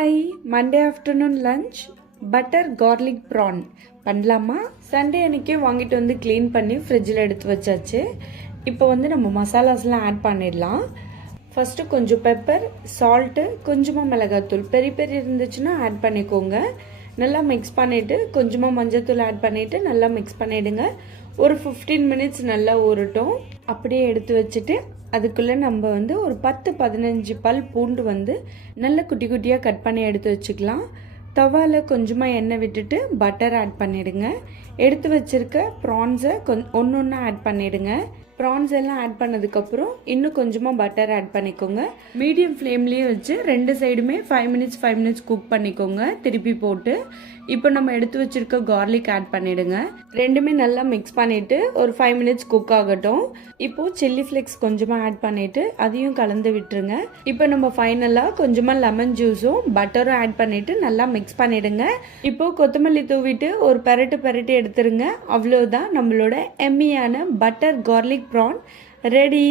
Hi, Monday afternoon lunch butter garlic PRAN பண்ணலாமா? Sunday அன்றைக்கே வாங்கிட்டு வந்து க்ளீன் பண்ணி ஃப்ரிட்ஜில் எடுத்து வச்சாச்சு. இப்போ வந்து நம்ம மசாலாஸ்லாம் ஆட் பண்ணிடலாம். ஃபஸ்ட்டு கொஞ்சம் பெப்பர், சால்ட்டு, கொஞ்சமாக மிளகாத்தூள் பெரிய பெரிய இருந்துச்சுன்னா ஆட் பண்ணிக்கோங்க. நல்லா மிக்ஸ் பண்ணிவிட்டு கொஞ்சமாக மஞ்சத்தூள் ஆட் பண்ணிவிட்டு நல்லா மிக்ஸ் பண்ணிவிடுங்க. ஒரு 15 மினிட்ஸ் நல்லா ஊறட்டும். அப்படியே எடுத்து வச்சுட்டு அதுக்குள்ளே நம்ம வந்து ஒரு 10-15 பல் பூண்டு வந்து நல்ல குட்டி குட்டியாக கட் பண்ணி எடுத்து வச்சுக்கலாம். தவாவில் கொஞ்சமாக எண்ணெய் விட்டுட்டு பட்டர் ஆட் பண்ணிவிடுங்க. எடுத்து வச்சுருக்க ப்ரான்ஸை ஒன்று ஒன்றா ஆட் பண்ணிவிடுங்க. ப்ரான்ஸ் எல்லாம் ஆட் பண்ணதுக்கப்புறம் இன்னும் கொஞ்சமாக பட்டர் ஆட் பண்ணிக்கோங்க. மீடியம் ஃப்ளேம்லேயே வச்சு ரெண்டு சைடுமே 5 மினிட்ஸ் குக் பண்ணிக்கோங்க திருப்பி போட்டு. இப்போ நம்ம எடுத்து வச்சுருக்க கார்லிக் ஆட் பண்ணிவிடுங்க. ரெண்டுமே நல்லா மிக்ஸ் பண்ணிவிட்டு ஒரு 5 மினிட்ஸ் குக் ஆகட்டும். இப்போது சில்லி ஃப்ளேக்ஸ் கொஞ்சமாக ஆட் பண்ணிவிட்டு அதையும் கலந்து விட்டுருங்க. இப்போ நம்ம ஃபைனலாக கொஞ்சமாக லெமன் ஜூஸும் பட்டரும் ஆட் பண்ணிவிட்டு நல்லா மிக்ஸ் பண்ணிவிடுங்க. இப்போது கொத்தமல்லி தூவிட்டு ஒரு பெரட்டு எடுத்துருங்க. அவ்வளோதான், நம்மளோட எம்மியான பட்டர் கார்லிக் ப்ரான் ரெடி.